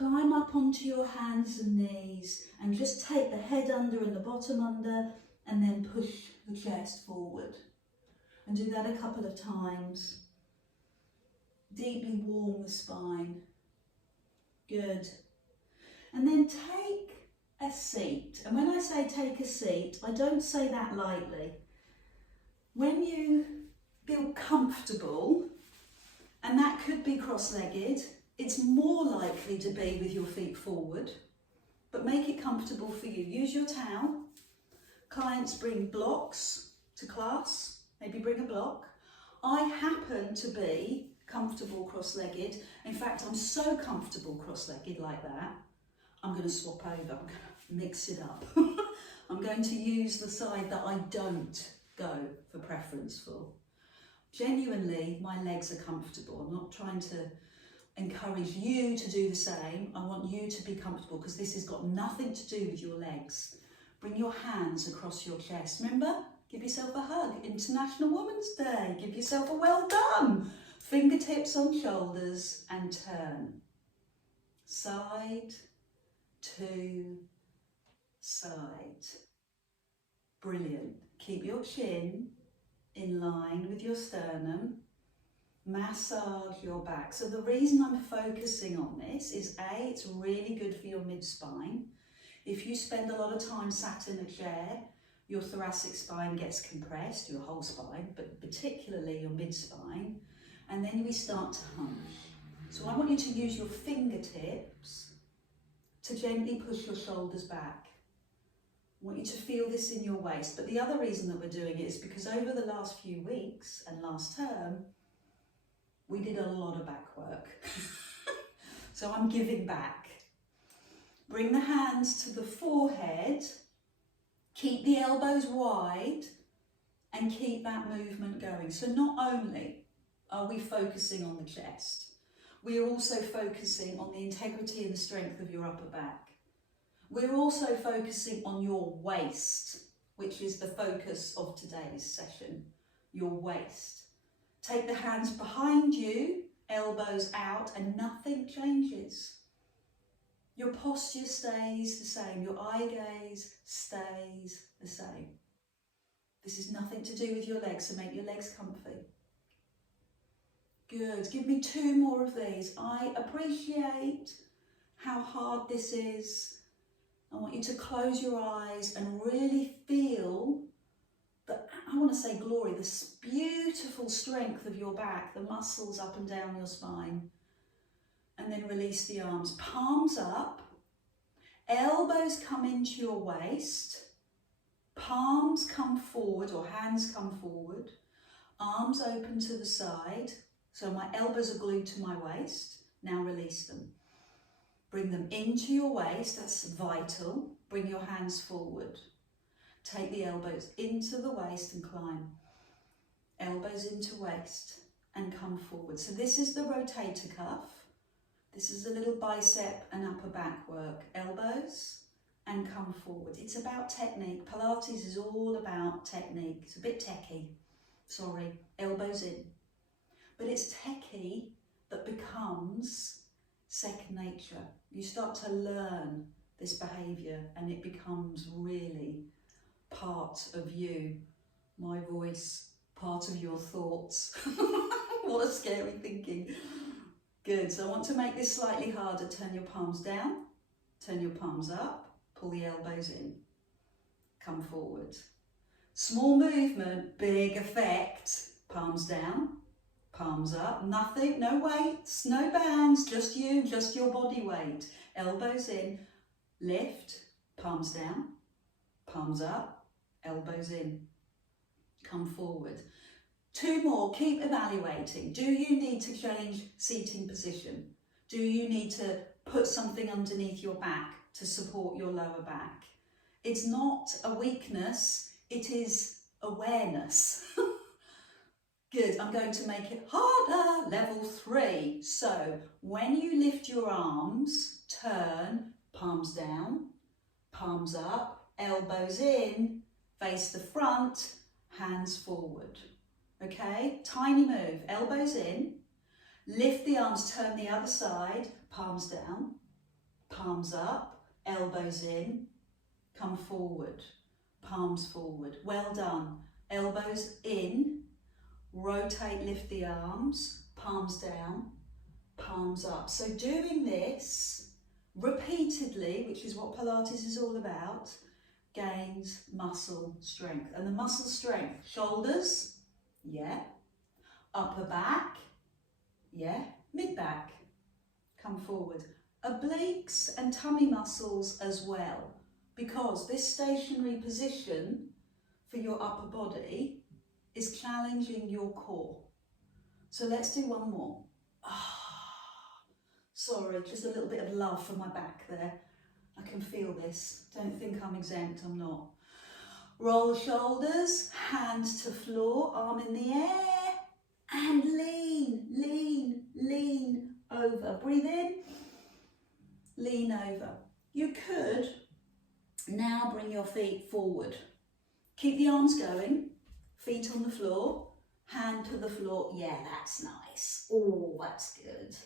climb up onto your hands and knees and just take the head under and the bottom under, and then push the chest forward. And do that a couple of times. Deeply warm the spine. Good. And then take a seat. And when I say take a seat, I don't say that lightly. When you feel comfortable, and that could be cross-legged, it's more likely to be with your feet forward, but make it comfortable for you. Use your towel. Clients bring blocks to class, maybe bring a block. I happen to be comfortable cross-legged. In fact, I'm so comfortable cross-legged like that, I'm going to swap over, I'm going to mix it up. I'm going to use the side that I don't go for preference for. Genuinely, my legs are comfortable. I'm not trying to encourage you to do the same. I want you to be comfortable because this has got nothing to do with your legs. Bring your hands across your chest. Remember, give yourself a hug. International Women's Day. Give yourself a well done. Fingertips on shoulders and turn. Side to side. Brilliant. Keep your chin in line with your sternum. Massage your back. So the reason I'm focusing on this is A, it's really good for your mid-spine. If you spend a lot of time sat in a chair, your thoracic spine gets compressed, your whole spine, but particularly your mid-spine, and then we start to hunch. So I want you to use your fingertips to gently push your shoulders back. I want you to feel this in your waist. But the other reason that we're doing it is because over the last few weeks and last term, we did a lot of back work. So I'm giving back. Bring the hands to the forehead. Keep the elbows wide and keep that movement going. So not only are we focusing on the chest, we are also focusing on the integrity and the strength of your upper back. We're also focusing on your waist, which is the focus of today's session, your waist. Take the hands behind you, elbows out, and nothing changes. Your posture stays the same, your eye gaze stays the same. This is nothing to do with your legs, so make your legs comfy. Good, give me 2 more of these. I appreciate how hard this is. I want you to close your eyes and really feel the, I want to say glory, this beautiful strength of your back, the muscles up and down your spine. And then release the arms, palms up, elbows come into your waist, palms come forward or hands come forward, arms open to the side. So my elbows are glued to my waist. Now release them. Bring them into your waist, that's vital. Bring your hands forward. Take the elbows into the waist and climb. Elbows into waist and come forward. So this is the rotator cuff. This is a little bicep and upper back work. Elbows and come forward. It's about technique. Pilates is all about technique. It's a bit techie. Sorry, elbows in. But it's techie that becomes second nature. You start to learn this behaviour and it becomes really part of you. My voice, part of your thoughts. What a scary thinking. Good, so I want to make this slightly harder. Turn your palms down, turn your palms up, pull the elbows in, come forward. Small movement, big effect. Palms down, palms up, nothing, no weights, no bands, just you, just your body weight. Elbows in, lift, palms down, palms up, elbows in, come forward. 2 more, keep evaluating. Do you need to change seating position? Do you need to put something underneath your back to support your lower back? It's not a weakness, it is awareness. Good, I'm going to make it harder, level 3. So when you lift your arms, turn, palms down, palms up, elbows in, face the front, hands forward. Okay, tiny move, elbows in, lift the arms, turn the other side, palms down, palms up, elbows in, come forward, palms forward. Well done. Elbows in, rotate, lift the arms, palms down, palms up. So doing this repeatedly, which is what Pilates is all about, gains muscle strength. And the muscle strength, shoulders, yeah, upper back, yeah, mid back, come forward. Obliques and tummy muscles as well, because this stationary position for your upper body is challenging your core. So let's do one more. Sorry, just a little bit of love for my back there. I can feel this. Don't think I'm exempt, I'm not. Roll shoulders, hand to floor, arm in the air, and lean, lean, lean over. Breathe in, lean over. You could now bring your feet forward. Keep the arms going, feet on the floor, hand to the floor. Yeah, that's nice. Oh, that's good.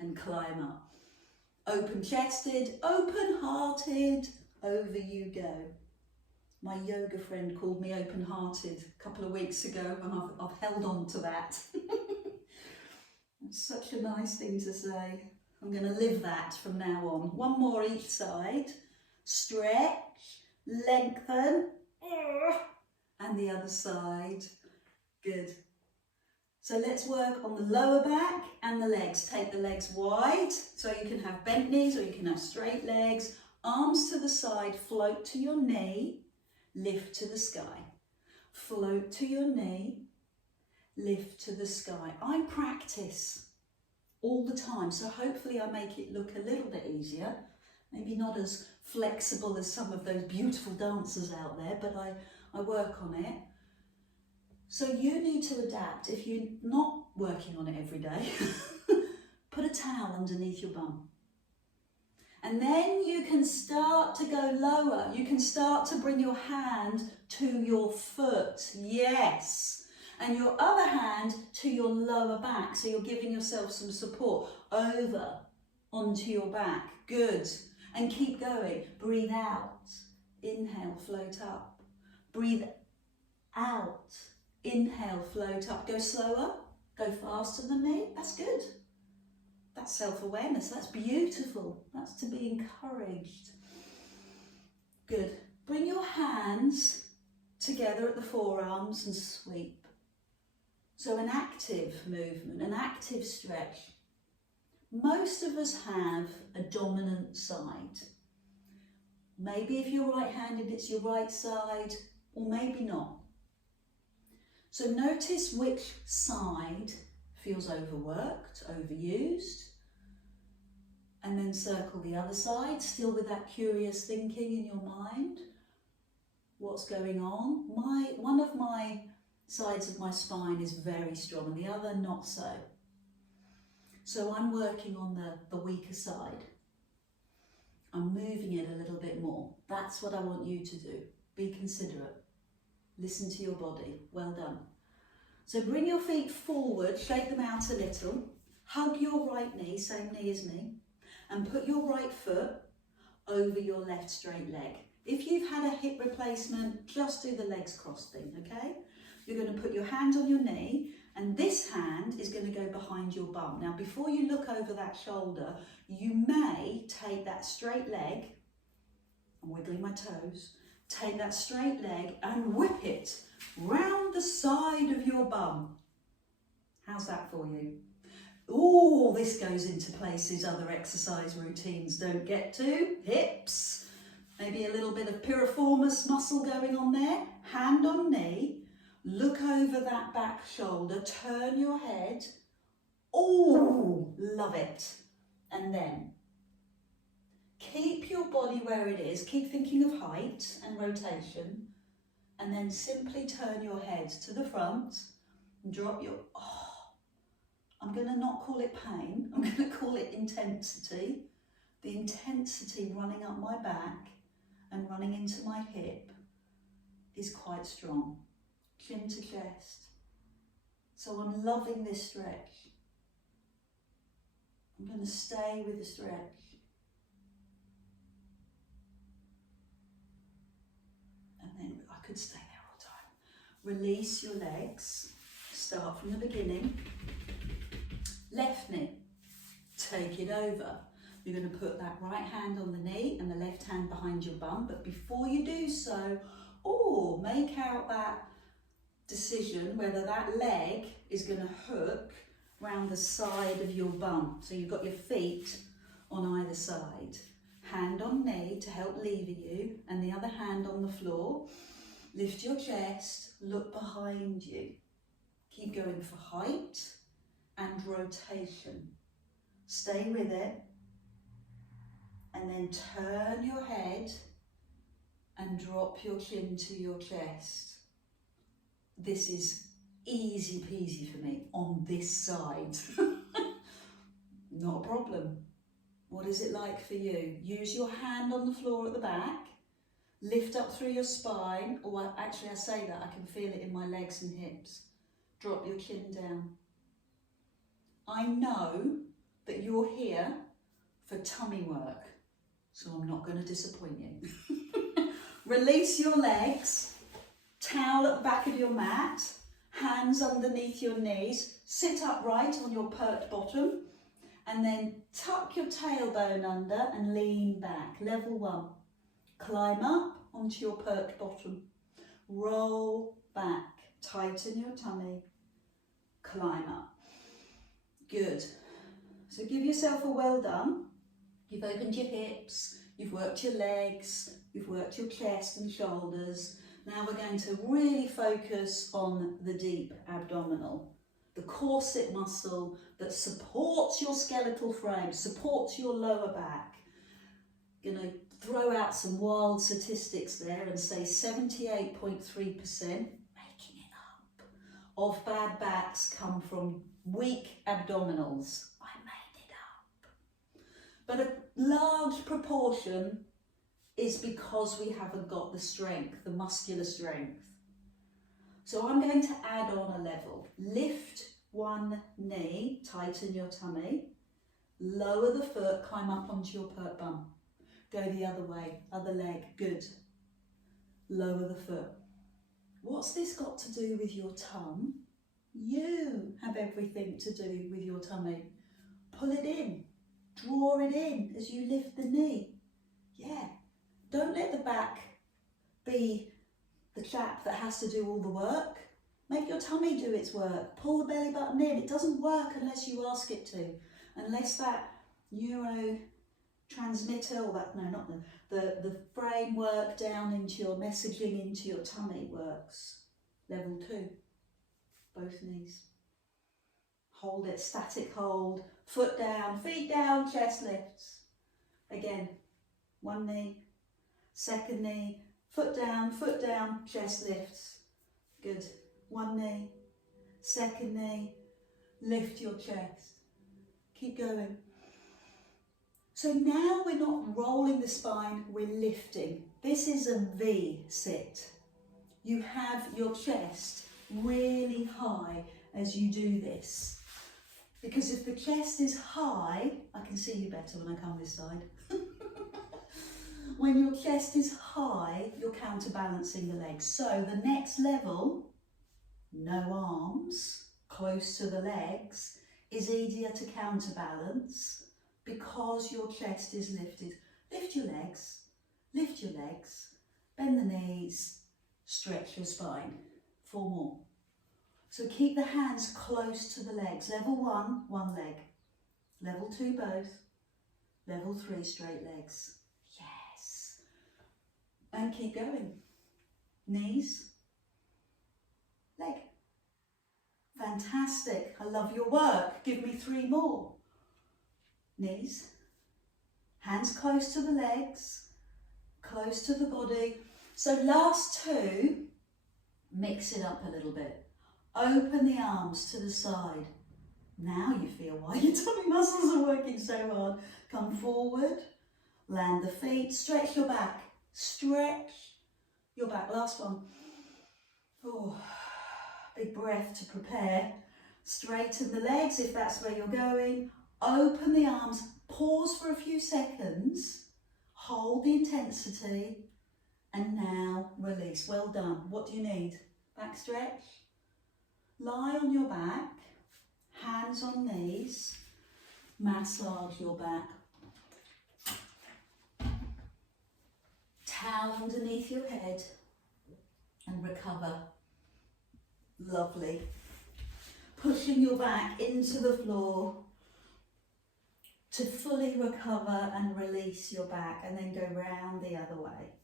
And climb up. Open chested, open hearted, over you go. My yoga friend called me open hearted a couple of weeks ago, and I've held on to that. It's such a nice thing to say. I'm going to live that from now on. One more each side. Stretch, lengthen, and the other side. Good. So let's work on the lower back and the legs. Take the legs wide, so you can have bent knees or you can have straight legs. Arms to the side, float to your knee, lift to the sky. Float to your knee, lift to the sky. I practice all the time, so hopefully I make it look a little bit easier. Maybe not as flexible as some of those beautiful dancers out there, but I work on it. So you need to adapt. If you're not working on it every day, put a towel underneath your bum. And then you can start to go lower. You can start to bring your hand to your foot. Yes. And your other hand to your lower back. So you're giving yourself some support over onto your back. Good. And keep going. Breathe out. Inhale, float up. Breathe out. Inhale, float up. Go slower. Go faster than me. That's good. That's self-awareness. That's beautiful. That's to be encouraged. Good. Bring your hands together at the forearms and sweep. So an active movement, an active stretch. Most of us have a dominant side. Maybe if you're right-handed, it's your right side, or maybe not. So notice which side feels overworked, overused, and then circle the other side, still with that curious thinking in your mind. What's going on? One of my sides of my spine is very strong and the other not so. So I'm working on the weaker side. I'm moving it a little bit more. That's what I want you to do. Be considerate. Listen to your body. Well done. So bring your feet forward, shake them out a little. Hug your right knee, same knee as me, and put your right foot over your left straight leg. If you've had a hip replacement, just do the legs crossed thing, okay? You're going to put your hand on your knee, and this hand is going to go behind your bum. Now, before you look over that shoulder, you may take that straight leg, I'm wiggling my toes, take that straight leg and whip it round the side of your bum. How's that for you? Oh, this goes into places other exercise routines don't get to. Hips, maybe a little bit of piriformis muscle going on there. Hand on knee, look over that back shoulder, turn your head. Oh, love it. And then keep your body where it is. Keep thinking of height and rotation. And then simply turn your head to the front and drop your, I'm going to not call it pain, I'm going to call it intensity. The intensity running up my back and running into my hip is quite strong, chin to chest. So I'm loving this stretch. I'm going to stay with the stretch. could stay there all the time. Release your legs. Start from the beginning. Left knee. Take it over. You're going to put that right hand on the knee and the left hand behind your bum. But before you do so, make out that decision whether that leg is going to hook round the side of your bum. So you've got your feet on either side. Hand on knee to help lever you, and the other hand on the floor. Lift your chest, look behind you. Keep going for height and rotation. Stay with it, and then turn your head and drop your chin to your chest. This is easy peasy for me on this side. Not a problem. What is it like for you? Use your hand on the floor at the back. Lift up through your spine. Actually I say that, I can feel it in my legs and hips. Drop your chin down. I know that you're here for tummy work, so I'm not going to disappoint you. Release your legs. Towel at the back of your mat. Hands underneath your knees. Sit upright on your perked bottom. And then tuck your tailbone under and lean back. Level 1. Climb up onto your perked bottom. Roll back. Tighten your tummy. Climb up. Good. So give yourself a well done. You've opened your hips. You've worked your legs. You've worked your chest and shoulders. Now we're going to really focus on the deep abdominal. The corset muscle that supports your skeletal frame, supports your lower back. Going to throw out some wild statistics there and say 78.3%, making it up, of bad backs come from weak abdominals. I made it up. But a large proportion is because we haven't got the strength, the muscular strength. So I'm going to add on a level. Lift one knee, tighten your tummy. Lower the foot, climb up onto your pert bum. Go the other way, other leg, good. Lower the foot. What's this got to do with your tum? You have everything to do with your tummy. Pull it in, draw it in as you lift the knee. Yeah, don't let the back be the chap that has to do all the work. Make your tummy do its work. Pull the belly button in. It doesn't work unless you ask it to. Unless that neurotransmitter, the framework down into your messaging into your tummy works. Level 2. Both knees. Hold it, static hold. Foot down, feet down, chest lifts. Again, one knee, second knee, foot down, chest lifts. Good. One knee, second knee, lift your chest. Keep going. So now we're not rolling the spine, we're lifting. This is a V sit. You have your chest really high as you do this. Because if the chest is high, I can see you better when I come this side. When your chest is high, you're counterbalancing the legs. So the next level, no arms, close to the legs, is easier to counterbalance because your chest is lifted. Lift your legs, bend the knees, stretch your spine. 4 more. So keep the hands close to the legs. Level 1, one leg. Level 2, both. Level 3, straight legs. Yes. And keep going. Knees, leg. Fantastic. I love your work. Give me 3 more. Knees, hands close to the legs, close to the body. So last 2, mix it up a little bit. Open the arms to the side. Now you feel why your tummy muscles are working so hard. Come forward, land the feet, stretch your back. Stretch your back. Last one. Oh, big breath to prepare. Straighten the legs if that's where you're going. Open the arms. Pause for a few seconds. Hold the intensity And now release. Well done. What do you need? Back stretch. Lie on your back, hands on knees, massage your back. Towel underneath your head and recover. Lovely. Pushing your back into the floor to fully recover and release your back, and then go round the other way.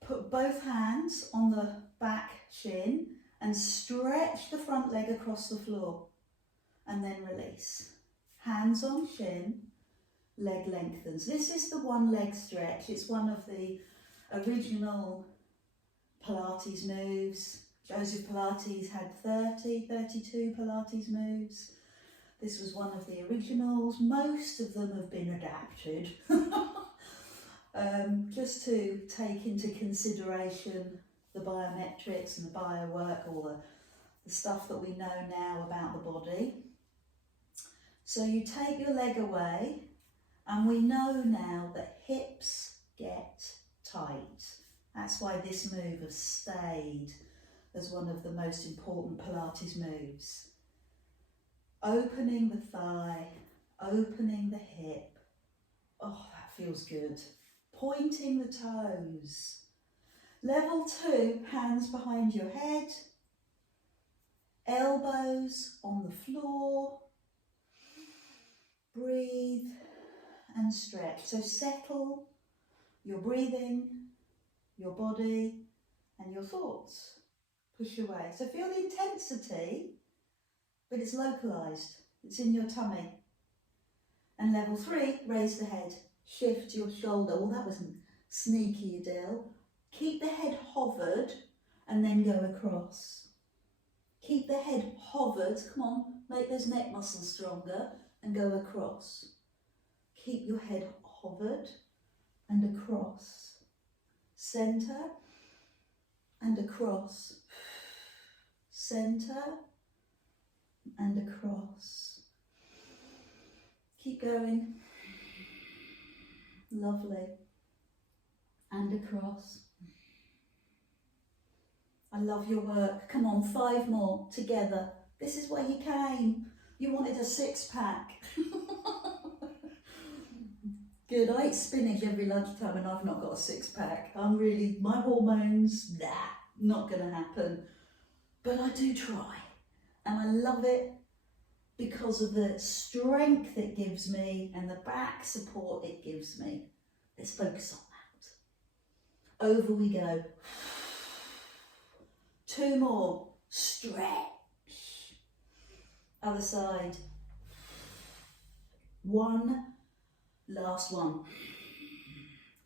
Put both hands on the back shin and stretch the front leg across the floor, and then release. Hands on shin, leg lengthens. This is the one leg stretch. It's one of the original Pilates moves. Joseph Pilates had 32 Pilates moves. This was one of the originals. Most of them have been adapted. Just to take into consideration the biometrics and the biowork, all the stuff that we know now about the body. So you take your leg away, and we know now that hips get tight. That's why this move has stayed as one of the most important Pilates moves. Opening the thigh, opening the hip. Oh, that feels good. Pointing the toes. Level 2, hands behind your head. Elbows on the floor. Breathe and stretch. So settle your breathing, your body, and your thoughts. Push away. So feel the intensity, but it's localized. It's in your tummy. And level 3, raise the head. Shift your shoulder. Oh, that wasn't sneaky, Adele. Keep the head hovered and then go across. Keep the head hovered. Come on, make those neck muscles stronger and go across. Keep your head hovered and across. Center and across. Center and across. Keep going. Lovely. And across. I love your work. Come on, 5 more together. This is where you came. You wanted a 6-pack. Good. I eat spinach every lunchtime and I've not got a 6-pack. My hormones, not going to happen. But I do try. And I love it because of the strength it gives me and the back support it gives me. Let's focus on that. Over we go. 2 more. Stretch. Other side. 1. Last one.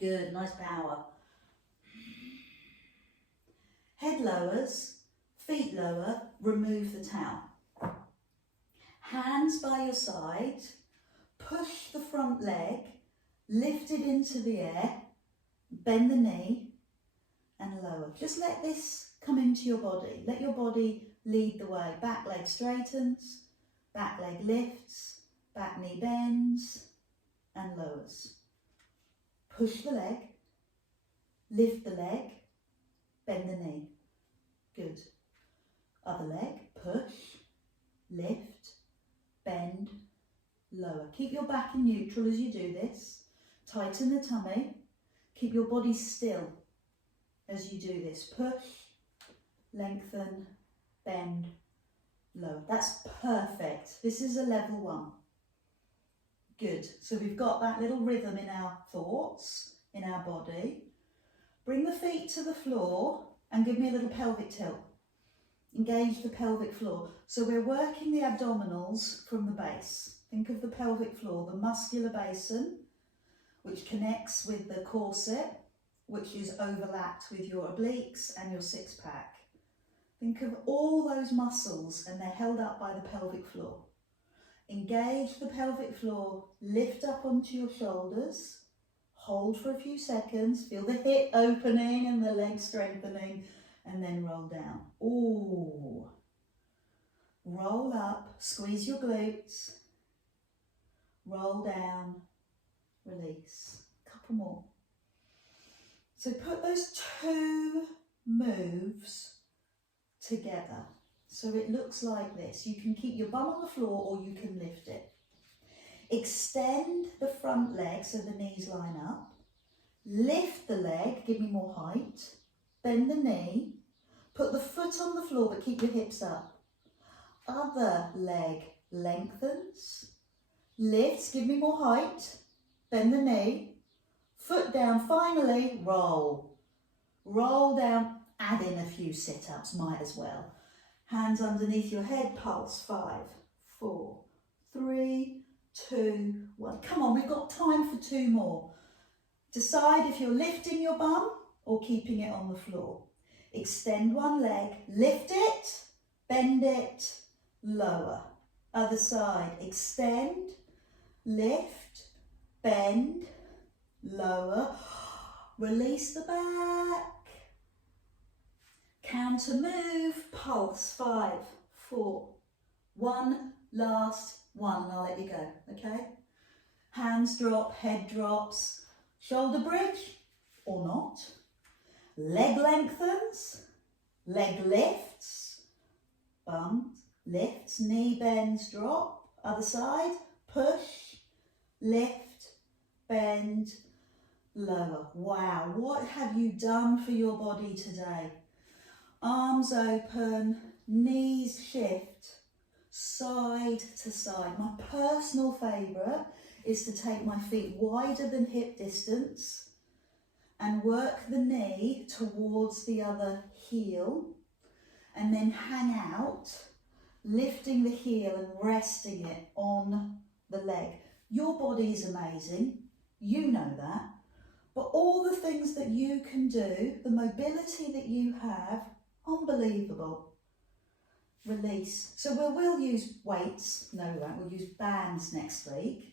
Good. Nice power. Head lowers. Feet lower. Remove the towel. Hands by your side. Push the front leg. Lift it into the air. Bend the knee. And lower. Just let this come into your body. Let your body lead the way. Back leg straightens, back leg lifts, back knee bends and lowers. Push the leg, lift the leg, bend the knee. Good. Other leg, push, lift, bend, lower. Keep your back in neutral as you do this. Tighten the tummy. Keep your body still as you do this. Push, lengthen, bend, lower. That's perfect. This is a level 1. Good. So we've got that little rhythm in our thoughts, in our body. Bring the feet to the floor and give me a little pelvic tilt. Engage the pelvic floor. So we're working the abdominals from the base. Think of the pelvic floor, the muscular basin, which connects with the corset, which is overlapped with your obliques and your 6-pack. Think of all those muscles and they're held up by the pelvic floor. Engage the pelvic floor, lift up onto your shoulders, hold for a few seconds, feel the hip opening and the leg strengthening, and then roll down. Ooh. Roll up, squeeze your glutes, roll down, release. Couple more. So put those two moves together. So it looks like this. You can keep your bum on the floor or you can lift it. Extend the front leg so the knees line up. Lift the leg, give me more height. Bend the knee. Put the foot on the floor but keep your hips up. Other leg lengthens. Lifts, give me more height. Bend the knee. Foot down, finally, roll. Roll down, add in a few sit-ups, might as well. Hands underneath your head, pulse. 5, 4, 3, 2, 1. Come on, we've got time for 2 more. Decide if you're lifting your bum or keeping it on the floor. Extend one leg, lift it, bend it, lower. Other side, extend, lift, bend, lower. Release the back. Counter move, pulse. 5, 4, 1, last 1. I'll let you go, okay? Hands drop, head drops. Shoulder bridge or not. Leg lengthens, leg lifts, bum lifts, knee bends, drop. Other side, push, lift, bend, lower. Wow, what have you done for your body today? Arms open, knees shift, side to side. My personal favourite is to take my feet wider than hip distance and work the knee towards the other heel and then hang out, lifting the heel and resting it on the leg. Your body is amazing, you know that, but all the things that you can do, the mobility that you have, unbelievable. Release. So we'll use weights, no we won't, we'll use bands next week.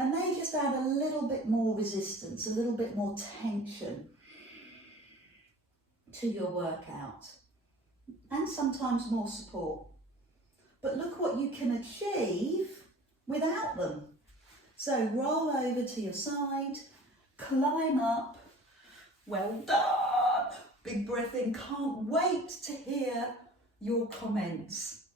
And they just add a little bit more resistance, a little bit more tension to your workout. And sometimes more support. But look what you can achieve without them. So roll over to your side, climb up. Well done. Big breath in. Can't wait to hear your comments.